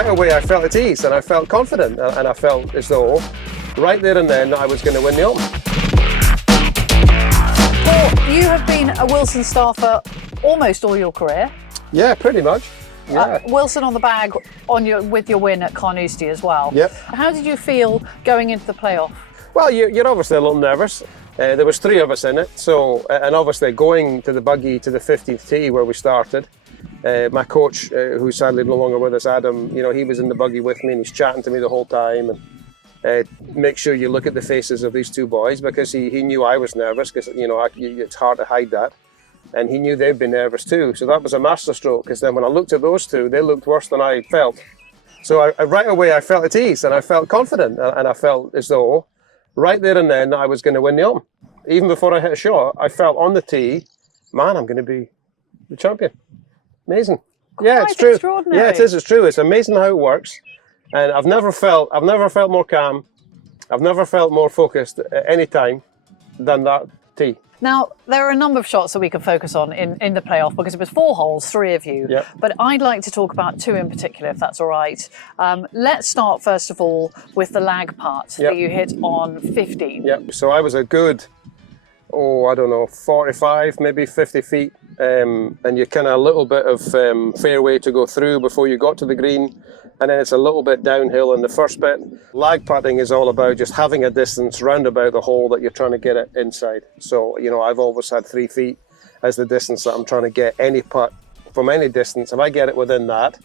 right away I felt at ease and I felt confident and I felt as though right there and then I was going to win the Open. Well, you have been a Wilson staffer almost all your career. Yeah, pretty much. Yeah. Wilson on the bag with your win at Carnoustie as well. Yep. How did you feel going into the playoff? Well, you're obviously a little nervous. There was 3 of us in it, so and obviously going to the buggy to the 15th tee where we started. My coach, who's sadly no longer with us, Adam, he was in the buggy with me and he's chatting to me the whole time. And make sure you look at the faces of these 2 boys because he knew I was nervous because it's hard to hide that. And he knew they'd be nervous too. So that was a masterstroke because then when I looked at those 2, they looked worse than I felt. So right away I felt at ease and I felt confident and I felt as though right there and then I was going to win the Open. Even before I hit a shot, I felt on the tee, man, I'm going to be the champion. Amazing. Yeah, it's true. Extraordinary. Yeah, it is. It's true. It's amazing how it works. And I've never felt more calm. I've never felt more focused at any time than that tee. Now, there are a number of shots that we can focus on in the playoff because it was 4 holes, 3 of you. Yep. But I'd like to talk about 2 in particular, if that's all right. Let's start, first of all, with the lag putt that you hit on 15. Yep. So I was a good, 45, maybe 50 feet. And you kind of a little bit of fairway to go through before you got to the green. And then it's a little bit downhill in the first bit. Lag putting is all about just having a distance round about the hole that you're trying to get it inside. So, I've always had 3 feet as the distance that I'm trying to get any putt from any distance. If I get it within that,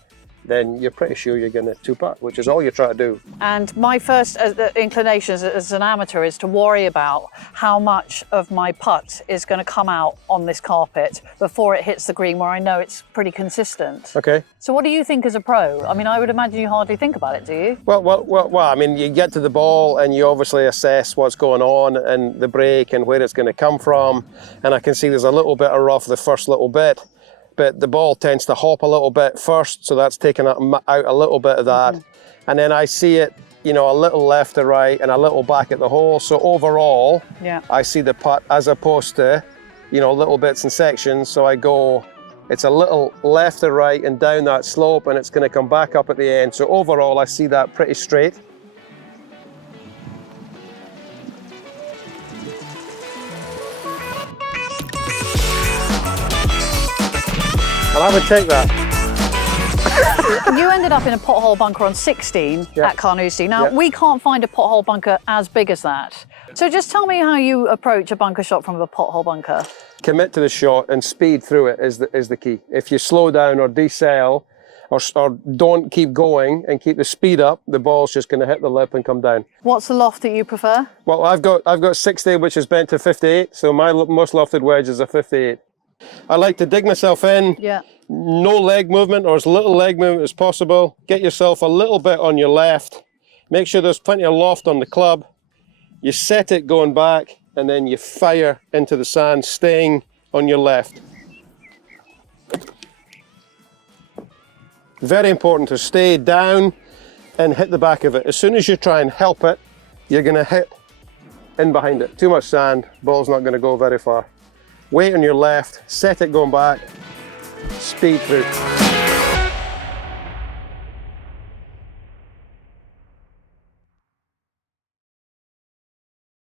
then you're pretty sure you're going to 2-putt, which is all you try to do. And my first inclination as an amateur is to worry about how much of my putt is going to come out on this carpet before it hits the green, where I know it's pretty consistent. Okay. So what do you think as a pro? I mean, I would imagine you hardly think about it, do you? Well, I mean, you get to the ball and you obviously assess what's going on and the break and where it's going to come from. And I can see there's a little bit of rough the first little bit. But the ball tends to hop a little bit first, so that's taking out a little bit of that. Mm-hmm. And then I see it, a little left to right and a little back at the hole. So overall, I see the putt as opposed to, little bits and sections. So I go, it's a little left to right and down that slope and it's going to come back up at the end. So overall, I see that pretty straight. And I would take that. You ended up in a pothole bunker on 16 at Carnoustie. Now, we can't find a pothole bunker as big as that. So just tell me how you approach a bunker shot from a pothole bunker. Commit to the shot and speed through it is the key. If you slow down or decel or don't keep going and keep the speed up, the ball's just going to hit the lip and come down. What's the loft that you prefer? Well, I've got 60, which is bent to 58. So my most lofted wedge is a 58. I like to dig myself in, no leg movement or as little leg movement as possible. Get yourself a little bit on your left. Make sure there's plenty of loft on the club. You set it going back and then you fire into the sand, staying on your left. Very important to stay down and hit the back of it. As soon as you try and help it, you're going to hit in behind it. Too much sand, ball's not going to go very far. Weight on your left, set it going back, speed through.